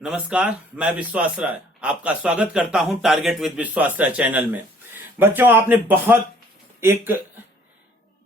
नमस्कार, मैं विश्वास राय आपका स्वागत करता हूं टारगेट विद विश्वास राय चैनल में। बच्चों, आपने बहुत एक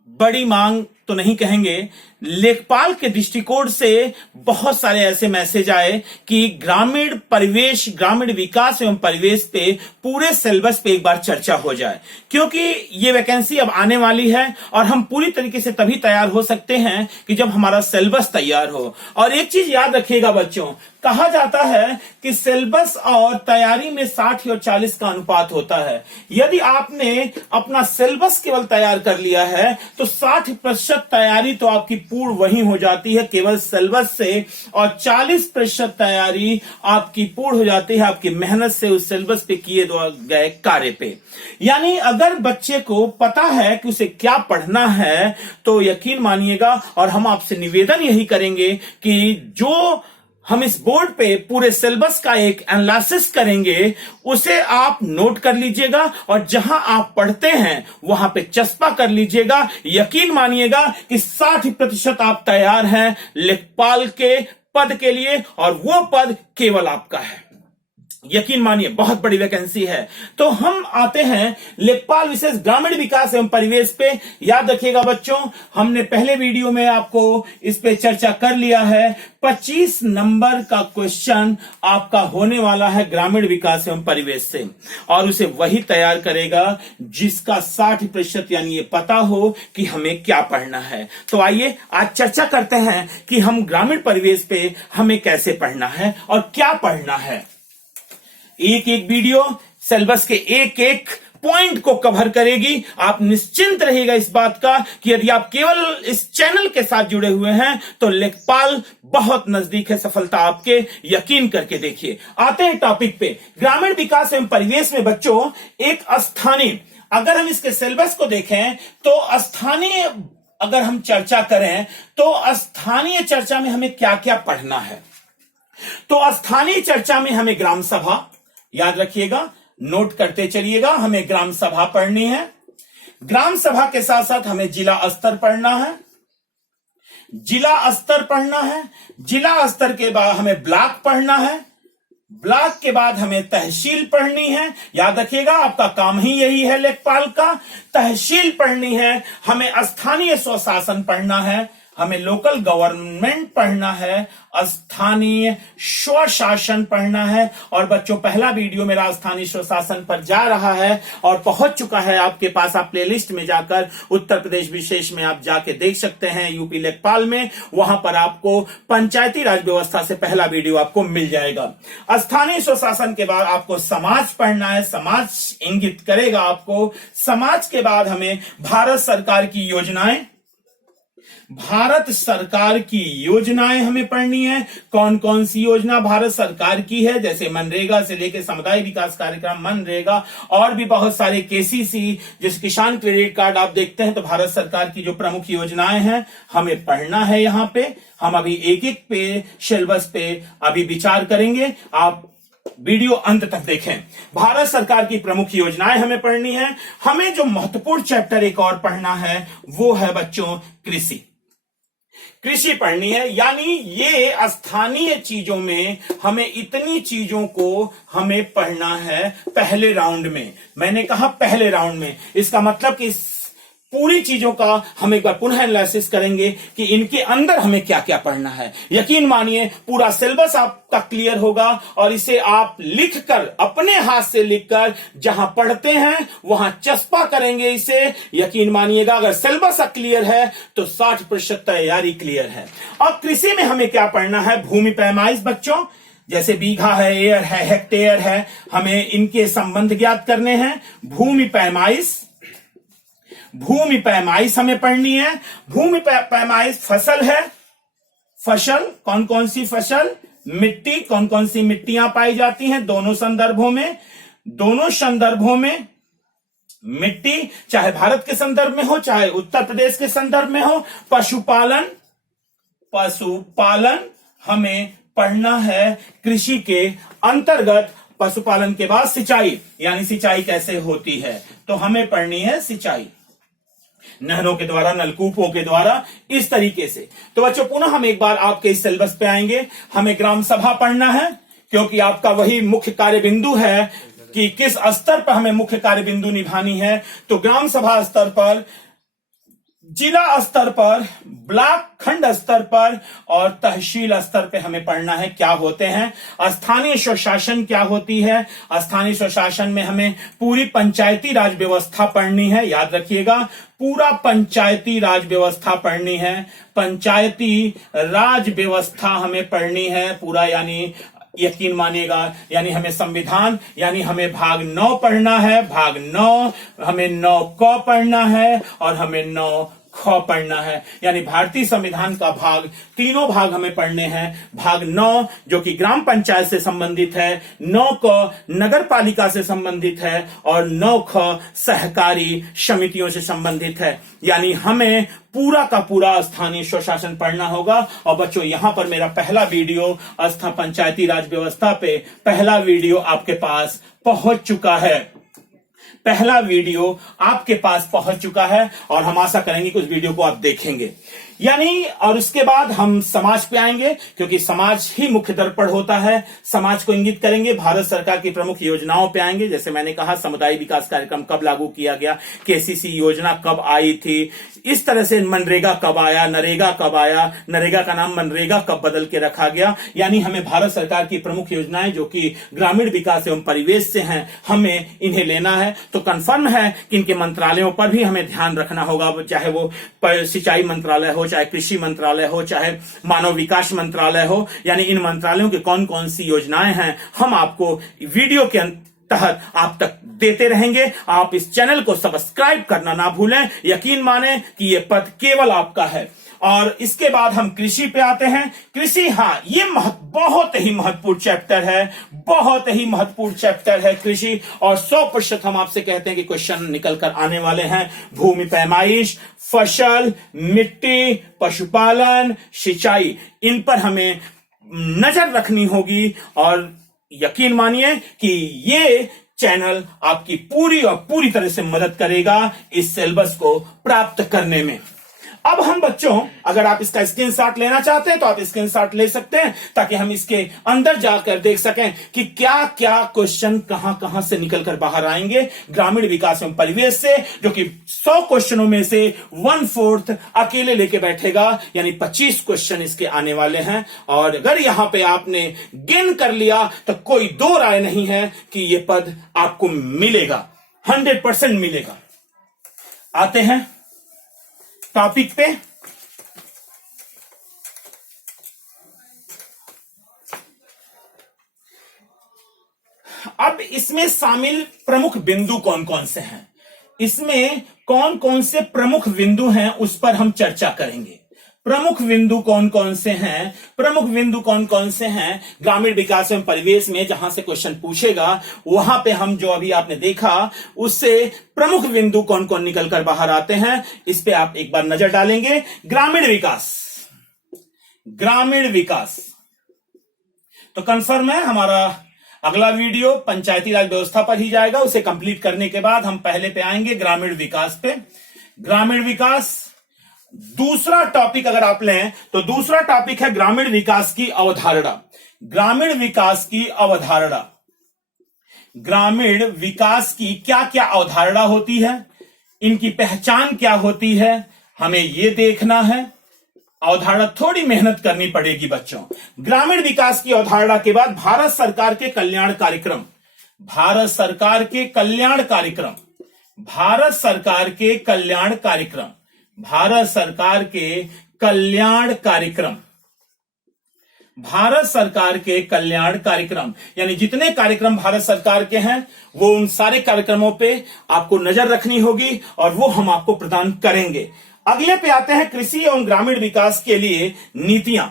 बड़ी मांग तो नहीं कहेंगे, लेखपाल के दृष्टिकोण से बहुत सारे ऐसे मैसेज आए कि ग्रामीण परिवेश, ग्रामीण विकास एवं परिवेश पे पूरे सिलेबस पे एक बार चर्चा हो जाए, क्योंकि ये वैकेंसी अब आने वाली है और हम पूरी तरीके से तभी तैयार हो सकते हैं कि जब हमारा सिलेबस तैयार हो। और एक चीज याद रखिएगा बच्चों, कहा जाता है कि सिलेबस और तैयारी में 60 और 40 का अनुपात होता है। यदि आपने अपना सिलेबस केवल तैयार कर लिया है तो 60% तैयारी तो आपकी पूर्ण वही हो जाती है केवल सिलेबस से, और 40% तैयारी आपकी पूर्ण हो जाती है आपकी मेहनत से उस सिलेबस पे किए गए कार्य पे। यानी अगर बच्चे को पता है कि उसे क्या पढ़ना है तो यकीन मानिएगा, और हम आपसे निवेदन यही करेंगे कि जो हम इस बोर्ड पे पूरे सिलेबस का एक एनालिसिस करेंगे उसे आप नोट कर लीजिएगा और जहां आप पढ़ते हैं वहां पे चस्पा कर लीजिएगा। यकीन मानिएगा कि 60% आप तैयार हैं लेखपाल के पद के लिए, और वो पद केवल आपका है। यकीन मानिए, बहुत बड़ी वैकेंसी है। तो हम आते हैं लेखपाल विशेष ग्रामीण विकास एवं परिवेश पे। याद रखिएगा बच्चों, हमने पहले वीडियो में आपको इस पे चर्चा कर लिया है। 25 नंबर का क्वेश्चन आपका होने वाला है ग्रामीण विकास एवं परिवेश से, और उसे वही तैयार करेगा जिसका 60% यानी ये पता हो कि हमें क्या पढ़ना है। तो आइए आज चर्चा करते हैं कि हम ग्रामीण परिवेश पे हमें कैसे पढ़ना है और क्या पढ़ना है। एक एक वीडियो सिलेबस के एक एक पॉइंट को कवर करेगी। आप निश्चिंत रहिएगा इस बात का कि यदि आप केवल इस चैनल के साथ जुड़े हुए हैं तो लेखपाल बहुत नजदीक है सफलता आपके, यकीन करके देखिए। आते हैं टॉपिक पे, ग्रामीण विकास एवं परिवेश में बच्चों एक स्थानीय, अगर हम इसके सिलेबस को देखें तो स्थानीय अगर हम चर्चा करें तो स्थानीय चर्चा में हमें क्या क्या पढ़ना है। तो स्थानीय चर्चा में हमें ग्राम सभा, याद रखिएगा, नोट करते चलिएगा, हमें ग्राम सभा पढ़नी है। ग्राम सभा के साथ साथ हमें जिला स्तर पढ़ना है, जिला स्तर पढ़ना है। जिला स्तर के बाद हमें ब्लॉक पढ़ना है, ब्लॉक के बाद हमें तहसील पढ़नी है। याद रखिएगा, आपका काम ही यही है लेखपाल का, तहसील पढ़नी है। हमें स्थानीय स्वशासन पढ़ना है, हमें लोकल गवर्नमेंट पढ़ना है, स्थानीय स्वशासन पढ़ना है। और बच्चों, पहला वीडियो मेरा स्थानीय स्वशासन पर जा रहा है और पहुंच चुका है आपके पास। आप प्लेलिस्ट में जाकर उत्तर प्रदेश विशेष में आप जाके देख सकते हैं, यूपी लेखपाल में, वहां पर आपको पंचायती राज व्यवस्था से पहला वीडियो आपको मिल जाएगा। स्थानीय स्वशासन के बाद आपको समाज पढ़ना है, समाज इंगित करेगा आपको। समाज के बाद हमें भारत सरकार की योजनाएं, भारत सरकार की योजनाएं हमें पढ़नी है। कौन कौन सी योजना भारत सरकार की है, जैसे मनरेगा से लेकर समुदाय विकास कार्यक्रम, मनरेगा, और भी बहुत सारे केसीसी, जैसे किसान क्रेडिट कार्ड आप देखते हैं, तो भारत सरकार की जो प्रमुख योजनाएं हैं हमें पढ़ना है। यहां पे हम अभी एक एक पे सिलेबस पे अभी विचार करेंगे, आप वीडियो अंत तक देखें। भारत सरकार की प्रमुख योजनाएं हमें पढ़नी है। हमें जो महत्वपूर्ण चैप्टर एक और पढ़ना है वो है बच्चों कृषि, कृषि पढ़नी है। यानी ये स्थानीय चीजों में हमें इतनी चीजों को हमें पढ़ना है पहले राउंड में। मैंने कहा पहले राउंड में, इसका मतलब कि पूरी चीजों का हम एक बार पुनः एनालिसिस करेंगे कि इनके अंदर हमें क्या क्या पढ़ना है। यकीन मानिए पूरा सिलेबस आपका क्लियर होगा, और इसे आप लिखकर, अपने हाथ से लिखकर जहां पढ़ते हैं वहां चस्पा करेंगे इसे। यकीन मानिएगा अगर सिलेबस क्लियर है तो 60% तैयारी क्लियर है। और कृषि में हमें क्या पढ़ना है, भूमि पैमाइश बच्चों, जैसे बीघा है, एयर है, हेक्टेयर है, हमें इनके संबंध ज्ञात करने हैं। भूमि पैमाइश, भूमि पैमाइश हमें पढ़नी है। भूमि पैमाइश फसल है, फसल कौन कौन सी फसल, मिट्टी कौन कौन सी मिट्टियां पाई जाती हैं दोनों संदर्भों में, दोनों संदर्भों में मिट्टी, चाहे भारत के संदर्भ में हो चाहे उत्तर प्रदेश के संदर्भ में हो। पशुपालन, पशुपालन हमें पढ़ना है कृषि के अंतर्गत। पशुपालन के बाद सिंचाई, यानी सिंचाई कैसे होती है, तो हमें पढ़नी है सिंचाई, नहरों के द्वारा, नलकूपों के द्वारा, इस तरीके से। तो बच्चों पुनः हम एक बार आपके इस सिलेबस पे आएंगे। हमें ग्राम सभा पढ़ना है, क्योंकि आपका वही मुख्य कार्य बिंदु है कि किस स्तर पर हमें मुख्य कार्य बिंदु निभानी है। तो ग्राम सभा स्तर पर, जिला स्तर पर, ब्लॉक खंड स्तर पर और तहसील स्तर पे हमें पढ़ना है क्या होते हैं। स्थानीय स्वशासन क्या होती है। स्थानीय स्वशासन में हमें पूरी पंचायती राज व्यवस्था पढ़नी है, याद रखिएगा, पूरा पंचायती राज व्यवस्था पढ़नी है। पंचायती राज व्यवस्था हमें पढ़नी है पूरा, यानी यकीन मानिएगा, यानी हमें संविधान, यानी हमें भाग 9 पढ़ना है, भाग 9, हमें 9 क पढ़ना है और हमें 9 ख पढ़ना है। यानी भारतीय संविधान का भाग, तीनों भाग हमें पढ़ने हैं। भाग 9 जो कि ग्राम पंचायत से संबंधित है, 9 क नगर पालिका से संबंधित है और 9 ख सहकारी समितियों से संबंधित है। यानी हमें पूरा का पूरा स्थानीय स्वशासन पढ़ना होगा। और बच्चों, यहां पर मेरा पहला वीडियो पंचायती राज व्यवस्था पे पहला वीडियो आपके पास पहुंच चुका है। पहला वीडियो आपके पास पहुंच चुका है और हम आशा करेंगे कि उस वीडियो को आप देखेंगे। यानी और उसके बाद हम समाज पे आएंगे, क्योंकि समाज ही मुख्य दर्पण होता है। समाज को इंगित करेंगे। भारत सरकार की प्रमुख योजनाओं पे आएंगे। जैसे मैंने कहा, समुदाय विकास कार्यक्रम कब लागू किया गया, केसीसी योजना कब आई थी, इस तरह से मनरेगा कब आया, नरेगा कब आया, नरेगा का नाम मनरेगा कब बदल के रखा गया। यानी हमें भारत सरकार की प्रमुख योजनाएं जो कि ग्रामीण विकास एवं परिवेश से हैं, हमें इन्हें लेना है। तो कंफर्म है कि इनके मंत्रालयों पर भी हमें ध्यान रखना होगा, चाहे वो सिंचाई मंत्रालय हो, चाहे कृषि मंत्रालय हो, चाहे मानव विकास मंत्रालय हो। यानी इन मंत्रालयों की कौन कौन सी योजनाएं हैं, हम आपको वीडियो के तहत आप तक देते रहेंगे। आप इस चैनल को सब्सक्राइब करना ना भूलें। यकीन माने कि यह पद केवल आपका है। और इसके बाद हम कृषि पे आते हैं। कृषि, हाँ, ये बहुत ही महत्वपूर्ण चैप्टर है, बहुत ही महत्वपूर्ण चैप्टर है कृषि। और 100% हम आपसे कहते हैं कि क्वेश्चन निकल कर आने वाले हैं। भूमि पैमाइश, फसल, मिट्टी, पशुपालन, सिंचाई, इन पर हमें नजर रखनी होगी। और यकीन मानिए कि ये चैनल आपकी पूरी और पूरी तरह से मदद करेगा इस सिलेबस को प्राप्त करने में। अब हम बच्चों, अगर आप इसका स्क्रीनशॉट लेना चाहते हैं तो आप स्क्रीनशॉट ले सकते हैं, ताकि हम इसके अंदर जाकर देख सकें कि क्या क्या क्वेश्चन कहां कहां से निकलकर बाहर आएंगे ग्रामीण विकास एवं परिवेश से, जो कि 100 क्वेश्चनों में से 1/4 अकेले लेके बैठेगा। यानी 25 क्वेश्चन इसके आने वाले हैं। और अगर यहां पे आपने गिन कर लिया तो कोई दो राय नहीं है कि यह पद आपको मिलेगा, 100% मिलेगा। आते हैं टॉपिक पे। अब इसमें शामिल प्रमुख बिंदु कौन कौन से हैं, इसमें कौन कौन से प्रमुख बिंदु हैं, उस पर हम चर्चा करेंगे। प्रमुख बिंदु कौन कौन से हैं, प्रमुख बिंदु कौन कौन से हैं ग्रामीण विकास एवं परिवेश में, जहां से क्वेश्चन पूछेगा वहां पे हम जो अभी आपने देखा उससे प्रमुख बिंदु कौन कौन निकल कर बाहर आते हैं, इस पे आप एक बार नजर डालेंगे। ग्रामीण विकास, ग्रामीण विकास तो कंफर्म है हमारा अगला वीडियो पंचायती राज व्यवस्था पर ही जाएगा। उसे कंप्लीट करने के बाद हम पहले पे आएंगे ग्रामीण विकास पे। ग्रामीण विकास दूसरा टॉपिक अगर आप लें तो दूसरा टॉपिक है ग्रामीण विकास की अवधारणा। ग्रामीण विकास की अवधारणा, ग्रामीण विकास की क्या क्या अवधारणा होती है, इनकी पहचान क्या होती है, हमें यह देखना है। अवधारणा थोड़ी मेहनत करनी पड़ेगी बच्चों। ग्रामीण विकास की अवधारणा के बाद भारत सरकार के कल्याण कार्यक्रम, भारत सरकार के कल्याण कार्यक्रम, भारत सरकार के कल्याण कार्यक्रम, भारत सरकार के कल्याण कार्यक्रम, भारत सरकार के कल्याण कार्यक्रम, यानी जितने कार्यक्रम भारत सरकार के हैं वो उन सारे कार्यक्रमों पे आपको नजर रखनी होगी और वो हम आपको प्रदान करेंगे। अगले पे आते हैं कृषि एवं ग्रामीण विकास के लिए नीतियां।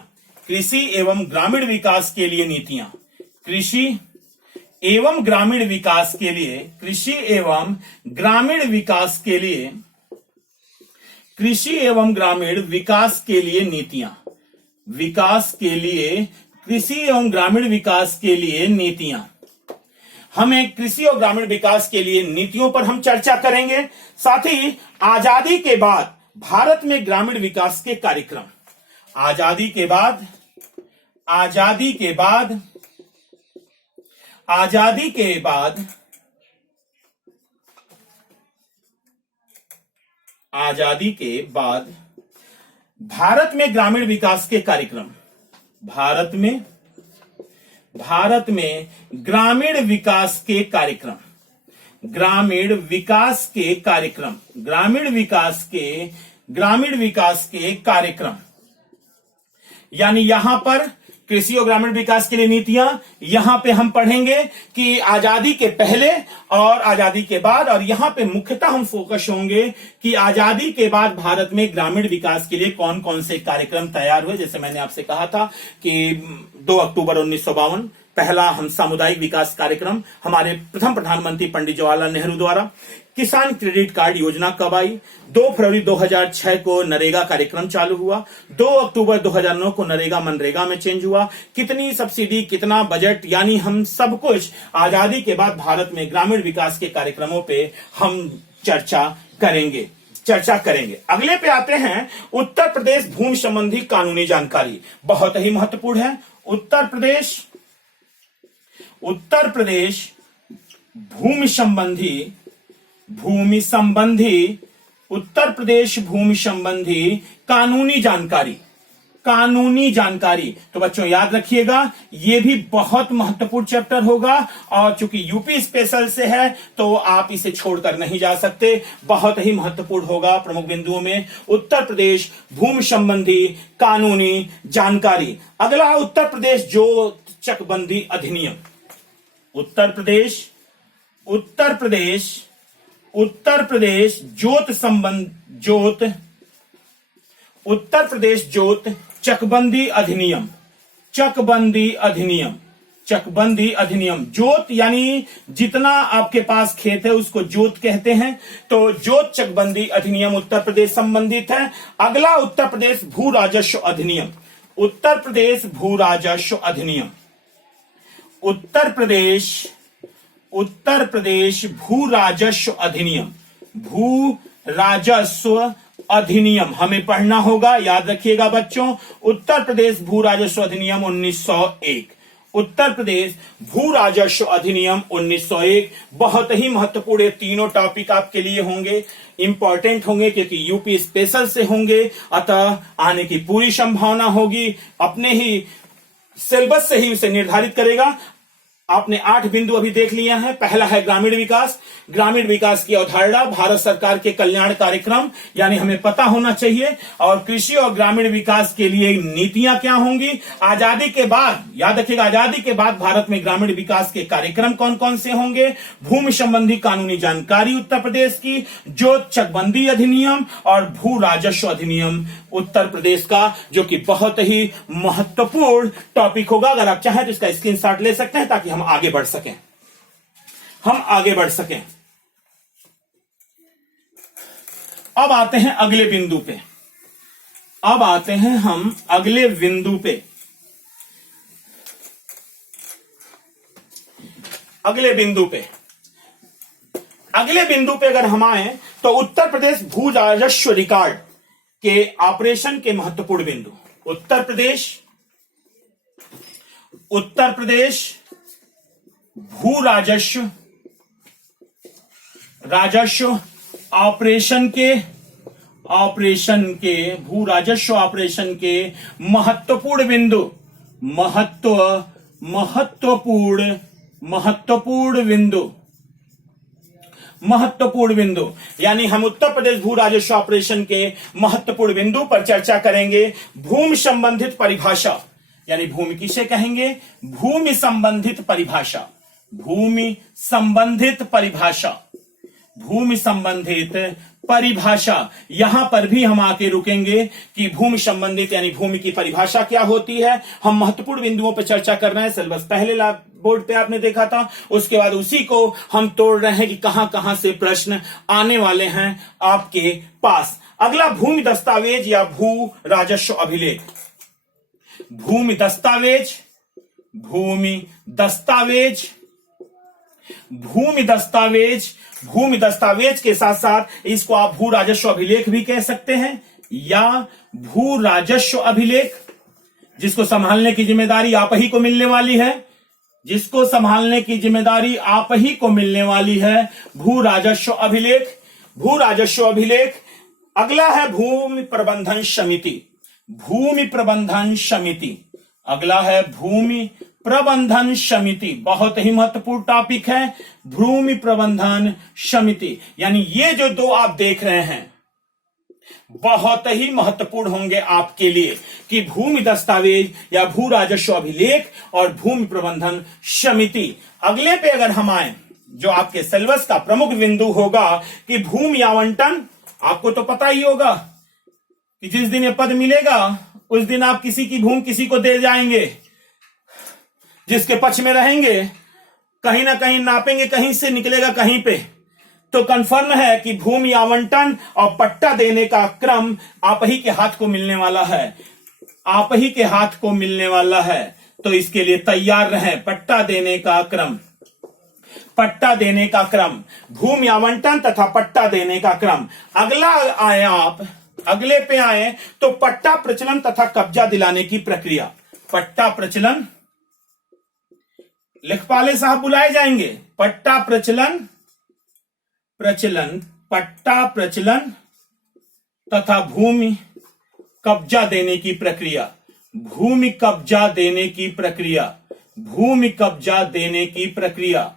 कृषि एवं ग्रामीण विकास के लिए नीतियां, कृषि एवं ग्रामीण विकास के लिए, कृषि एवं ग्रामीण विकास के लिए, कृषि एवं ग्रामीण विकास के लिए नीतियां, विकास के लिए, कृषि एवं ग्रामीण विकास के लिए नीतियां। हमें कृषि और ग्रामीण विकास के लिए नीतियों पर हम चर्चा करेंगे। साथ ही आजादी के बाद भारत में ग्रामीण विकास के कार्यक्रम, आजादी के बाद, आजादी के बाद आजादी के बाद भारत में ग्रामीण विकास के कार्यक्रम, भारत में ग्रामीण विकास के कार्यक्रम, ग्रामीण विकास के कार्यक्रम, यानी यहां पर कृषि और ग्रामीण विकास के लिए नीतियां, यहां पे हम पढ़ेंगे कि आजादी के पहले और आजादी के बाद, और यहां पे मुख्यतः हम फोकस होंगे कि आजादी के बाद भारत में ग्रामीण विकास के लिए कौन कौन से कार्यक्रम तैयार हुए। जैसे मैंने आपसे कहा था कि 2 अक्टूबर 1952 पहला हम सामुदायिक विकास कार्यक्रम हमारे प्रथम प्रधानमंत्री पंडित जवाहरलाल नेहरू द्वारा। किसान क्रेडिट कार्ड योजना कब आई? 2 फरवरी 2006 को नरेगा कार्यक्रम चालू हुआ। 2 अक्टूबर 2009 को नरेगा मनरेगा में चेंज हुआ। कितनी सब्सिडी, कितना बजट, यानी हम सब कुछ आजादी के बाद भारत में ग्रामीण विकास के कार्यक्रमों पे हम चर्चा करेंगे। अगले पे आते हैं, उत्तर प्रदेश भूमि संबंधी कानूनी जानकारी, बहुत ही महत्वपूर्ण है। उत्तर प्रदेश भूमि संबंधी कानूनी जानकारी। तो बच्चों याद रखिएगा, ये भी बहुत महत्वपूर्ण चैप्टर होगा, और चूंकि यूपी स्पेशल से है तो आप इसे छोड़कर नहीं जा सकते, बहुत ही महत्वपूर्ण होगा। प्रमुख बिंदुओं में उत्तर प्रदेश भूमि संबंधी कानूनी जानकारी। अगला, उत्तर प्रदेश जोत चकबंदी अधिनियम। उत्तर प्रदेश जोत चकबंदी अधिनियम। जोत यानी जितना आपके पास खेत है उसको जोत कहते हैं, तो जोत चकबंदी अधिनियम उत्तर प्रदेश संबंधित है। अगला, उत्तर प्रदेश भू राजस्व अधिनियम। उत्तर प्रदेश भू राजस्व अधिनियम हमें पढ़ना होगा, याद रखिएगा बच्चों। उत्तर प्रदेश भू राजस्व अधिनियम 1901। उत्तर प्रदेश भू राजस्व अधिनियम 1901 बहुत ही महत्वपूर्ण। तीनों टॉपिक आपके लिए होंगे, इंपॉर्टेंट होंगे, क्योंकि यूपी स्पेशल से होंगे, अतः आने की पूरी संभावना होगी। अपने ही सिलेबस से ही उसे निर्धारित करेगा। आपने 8 बिंदु अभी देख लिया है। पहला है ग्रामीण विकास की अवधारणा, भारत सरकार के कल्याण कार्यक्रम, यानी हमें पता होना चाहिए। और कृषि और ग्रामीण विकास के लिए नीतियां क्या होंगी। आजादी के बाद, याद रखिएगा, आजादी के बाद भारत में ग्रामीण विकास के कार्यक्रम कौन कौन से होंगे। भूमि संबंधी कानूनी जानकारी उत्तर प्रदेश की, जोत चकबंदी अधिनियम और भू राजस्व अधिनियम उत्तर प्रदेश का, जो कि बहुत ही महत्वपूर्ण टॉपिक होगा। अगर आप चाहें तो इसका स्क्रीनशॉट ले सकते हैं ताकि हम आगे बढ़ सकें। अब आते हैं अगले बिंदु पे। अगले बिंदु पे अगर हम आए तो उत्तर प्रदेश भू राजस्व रिकॉर्ड के ऑपरेशन के महत्वपूर्ण बिंदु। उत्तर प्रदेश भू राजस्व ऑपरेशन के महत्वपूर्ण बिंदु, यानी हम उत्तर प्रदेश भू राजस्व ऑपरेशन के महत्वपूर्ण बिंदु पर चर्चा करेंगे। भूमि संबंधित परिभाषा, यानी भूमि किसे कहेंगे, भूमि संबंधित परिभाषा। यहां पर भी हम आके रुकेंगे कि भूमि संबंधित यानी भूमि की परिभाषा क्या होती है। हम महत्वपूर्ण बिंदुओं पर चर्चा कर रहे हैं। सिलेबस पहले बोर्ड पे आपने देखा था, उसके बाद उसी को हम तोड़ रहे हैं कि कहां कहां से प्रश्न आने वाले हैं आपके पास। अगला, भूमि दस्तावेज या भू राजस्व अभिलेख। भूमि दस्तावेज के साथ साथ इसको आप भू राजस्व अभिलेख भी कह सकते हैं, या भू राजस्व अभिलेख, जिसको संभालने की जिम्मेदारी आप ही को मिलने वाली है। जिसको संभालने की जिम्मेदारी आप ही को मिलने वाली है, भू राजस्व अभिलेख। भू राजस्व अभिलेख। अगला है भूमि प्रबंधन समिति। भूमि प्रबंधन समिति। अगला है भूमि प्रबंधन समिति। बहुत ही महत्वपूर्ण टॉपिक है भूमि प्रबंधन समिति। यानी ये जो दो आप देख रहे हैं बहुत ही महत्वपूर्ण होंगे आपके लिए कि भूमि दस्तावेज या भू राजस्व अभिलेख और भूमि प्रबंधन समिति। अगले पे अगर हम आए, जो आपके सिलेबस का प्रमुख बिंदु होगा कि भूमि आवंटन। आपको तो पता ही होगा कि जिस दिन ये पद मिलेगा उस दिन आप किसी की भूमि किसी को दे जाएंगे, जिसके पक्ष में रहेंगे, कहीं ना कहीं नापेंगे, कहीं से निकलेगा कहीं पे। तो कंफर्म है कि भूमि आवंटन और पट्टा देने का क्रम आप ही के हाथ को मिलने वाला है, आप ही के हाथ को मिलने वाला है। तो इसके लिए तैयार रहें। पट्टा देने का क्रम, पट्टा देने का क्रम, भूमि आवंटन तथा पट्टा देने का क्रम। अगला आए आप, अगले पे आए तो पट्टा प्रचलन तथा कब्जा दिलाने की प्रक्रिया। पट्टा प्रचलन, लेखपाले साहब बुलाए जाएंगे। पट्टा प्रचलन, पट्टा प्रचलन तथा भूमि कब्जा देने की प्रक्रिया। भूमि कब्जा देने की प्रक्रिया, भूमि कब्जा देने की प्रक्रिया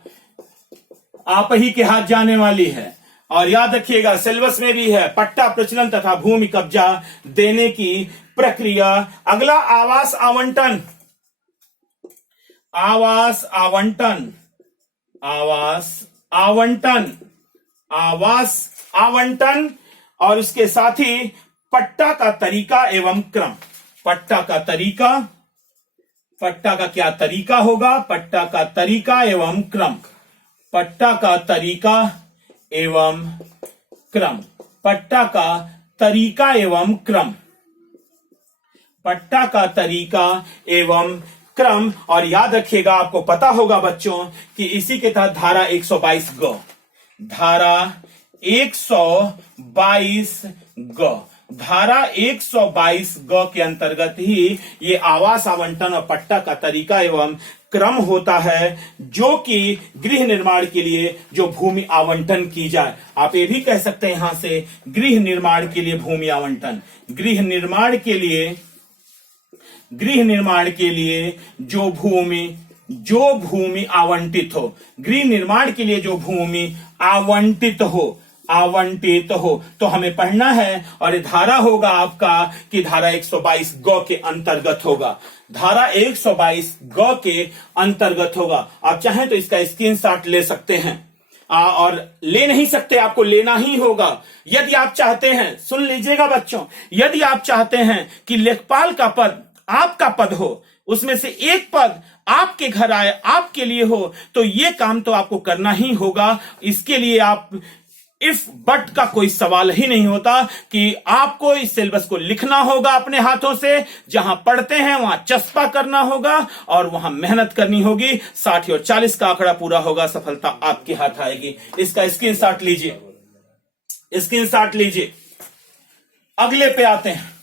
आप ही के हाथ जाने वाली है। और याद रखिएगा सिलेबस में भी है पट्टा प्रचलन तथा भूमि कब्जा देने की प्रक्रिया। अगला आवास आवंटन, आवास आवंटन, आवास आवंटन, आवास आवंटन और इसके साथ ही पट्टा का तरीका एवं क्रम। पट्टा का तरीका, पट्टा का क्या तरीका होगा, पट्टा का तरीका एवं क्रम, पट्टा का तरीका एवं क्रम, पट्टा का तरीका एवं क्रम, पट्टा का तरीका एवं क्रम। और याद रखिएगा आपको पता होगा बच्चों कि इसी के तहत धारा 122 ग, धारा 122 ग, धारा 122 ग के अंतर्गत ही ये आवास आवंटन और पट्टा का तरीका एवं क्रम होता है, जो कि गृह निर्माण के लिए जो भूमि आवंटन की जाए। आप ये भी कह सकते हैं यहां से गृह निर्माण के लिए भूमि आवंटन, गृह निर्माण के लिए, गृह निर्माण के लिए जो भूमि आवंटित हो, गृह निर्माण के लिए जो भूमि आवंटित हो, आवंटित हो। तो हमें पढ़ना है और ये धारा होगा आपका कि धारा 122 ग के अंतर्गत होगा, धारा 122 ग के अंतर्गत होगा। आप चाहें तो इसका स्क्रीनशॉट ले सकते हैं और ले नहीं सकते, आपको लेना ही होगा। यदि आप चाहते हैं, सुन लीजिएगा बच्चों, यदि आप चाहते हैं कि लेखपाल का पद आपका पद हो, उसमें से एक पद आपके घर आए, आपके लिए हो, तो ये काम तो आपको करना ही होगा। इसके लिए आप इफ बट का कोई सवाल ही नहीं होता कि आपको इस सिलेबस को लिखना होगा अपने हाथों से, जहां पढ़ते हैं वहां चस्पा करना होगा और वहां मेहनत करनी होगी। 60 और 40 का आंकड़ा पूरा होगा, सफलता आपके हाथ आएगी। इसका स्क्रीनशॉट लीजिए, स्क्रीनशॉट लीजिए। अगले पे आते हैं।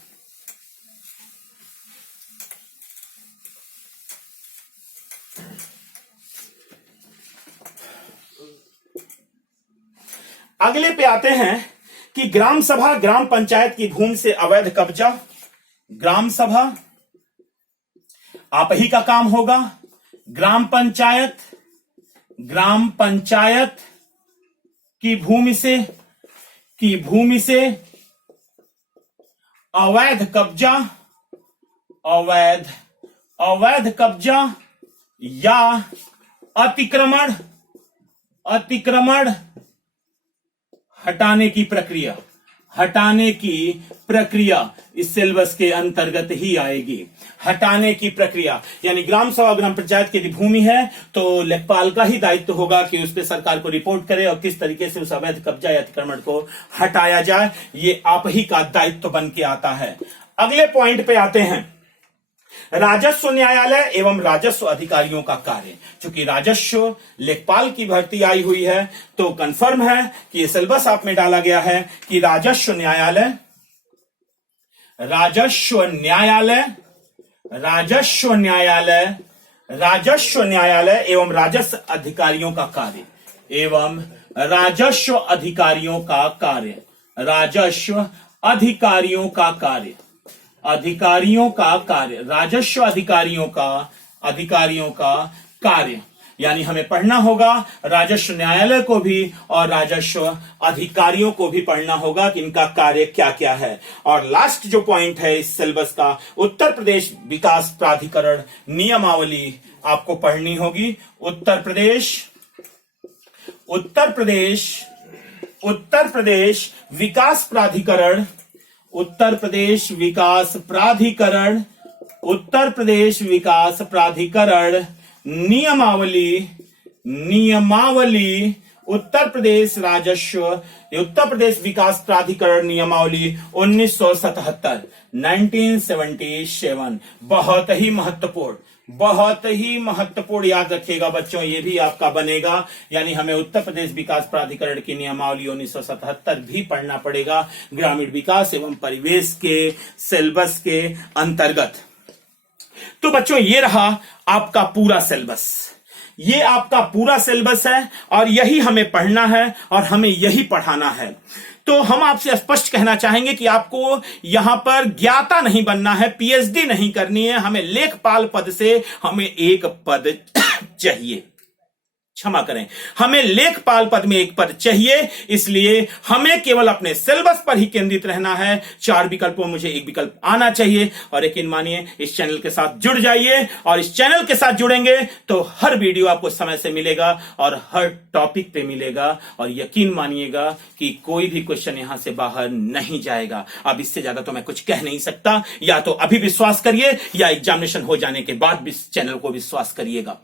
अगले पे आते हैं कि ग्राम सभा ग्राम पंचायत की भूमि से अवैध कब्जा। ग्राम सभा आप ही का काम होगा, ग्राम पंचायत की भूमि से अवैध कब्जा, अवैध कब्जा या अतिक्रमण हटाने की प्रक्रिया इस सिलेबस के अंतर्गत ही आएगी। हटाने की प्रक्रिया यानी ग्राम सभा ग्राम पंचायत की यदि भूमि है तो लेखपाल का ही दायित्व होगा कि उस पर सरकार को रिपोर्ट करे और किस तरीके से उस अवैध कब्जा या अतिक्रमण को हटाया जाए। ये आप ही का दायित्व बन के आता है। अगले पॉइंट पे आते हैं, राजस्व न्यायालय एवं राजस्व अधिकारियों का कार्य। चूंकि राजस्व लेखपाल की भर्ती आई हुई है तो कंफर्म है कि ये सिलेबस आप में डाला गया है कि राजस्व न्यायालय राजस्व न्यायालय एवं राजस्व अधिकारियों का कार्य, एवं राजस्व अधिकारियों का कार्य, राजस्व अधिकारियों का कार्य, अधिकारियों का कार्य, राजस्व अधिकारियों का कार्य। यानी हमें पढ़ना होगा राजस्व न्यायालय को भी और राजस्व अधिकारियों को भी पढ़ना होगा कि इनका कार्य क्या क्या है। और लास्ट जो पॉइंट है इस सिलेबस का, उत्तर प्रदेश विकास प्राधिकरण नियमावली आपको पढ़नी होगी। उत्तर प्रदेश विकास प्राधिकरण, उत्तर प्रदेश विकास प्राधिकरण नियमावली, उत्तर प्रदेश विकास प्राधिकरण नियमावली 1977 बहुत ही महत्वपूर्ण याद रखिएगा बच्चों, ये भी आपका बनेगा। यानी हमें उत्तर प्रदेश विकास प्राधिकरण की नियमावली 1977 भी पढ़ना पड़ेगा ग्रामीण विकास एवं परिवेश के सिलेबस के अंतर्गत। तो बच्चों ये रहा आपका पूरा सिलेबस, ये आपका पूरा सिलेबस है और यही हमें पढ़ना है और हमें यही पढ़ाना है। तो हम आपसे स्पष्ट कहना चाहेंगे कि आपको यहां पर ज्ञाता नहीं बनना है, पीएचडी नहीं करनी है। हमें लेखपाल पद से हमें एक पद चाहिए, क्षमा करें, हमें लेखपाल पद में एक पद चाहिए। इसलिए हमें केवल अपने सिलेबस पर ही केंद्रित रहना है। 4 विकल्पों में मुझे एक विकल्प आना चाहिए। और यकीन मानिए इस चैनल के साथ जुड़ जाइए, और इस चैनल के साथ जुड़ेंगे तो हर वीडियो आपको समय से मिलेगा और हर टॉपिक पे मिलेगा। और यकीन मानिएगा कि कोई भी क्वेश्चन यहां से बाहर नहीं जाएगा। अब इससे ज्यादा तो मैं कुछ कह नहीं सकता। या तो अभी विश्वास करिए या एग्जामिनेशन हो जाने के बाद भी इस चैनल को विश्वास करिएगा।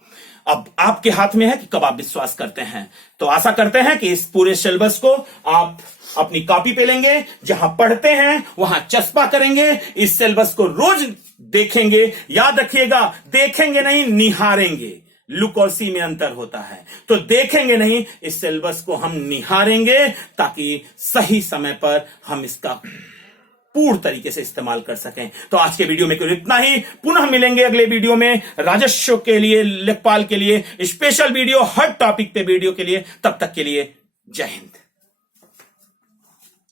अब आपके हाथ में है कि कब आप विश्वास करते हैं। तो आशा करते हैं कि इस पूरे सिलेबस को आप अपनी कॉपी पे लेंगे, जहां पढ़ते हैं वहां चस्पा करेंगे, इस सिलेबस को रोज देखेंगे। याद रखिएगा, देखेंगे नहीं निहारेंगे, लुक और सी में अंतर होता है। तो देखेंगे नहीं, इस सिलेबस को हम निहारेंगे ताकि सही समय पर हम इसका पूर्ण तरीके से इस्तेमाल कर सकें। तो आज के वीडियो में केवल इतना ही। पुनः मिलेंगे अगले वीडियो में राजस्व के लिए, लेखपाल के लिए स्पेशल वीडियो, हर टॉपिक पे वीडियो के लिए। तब तक के लिए जय हिंद।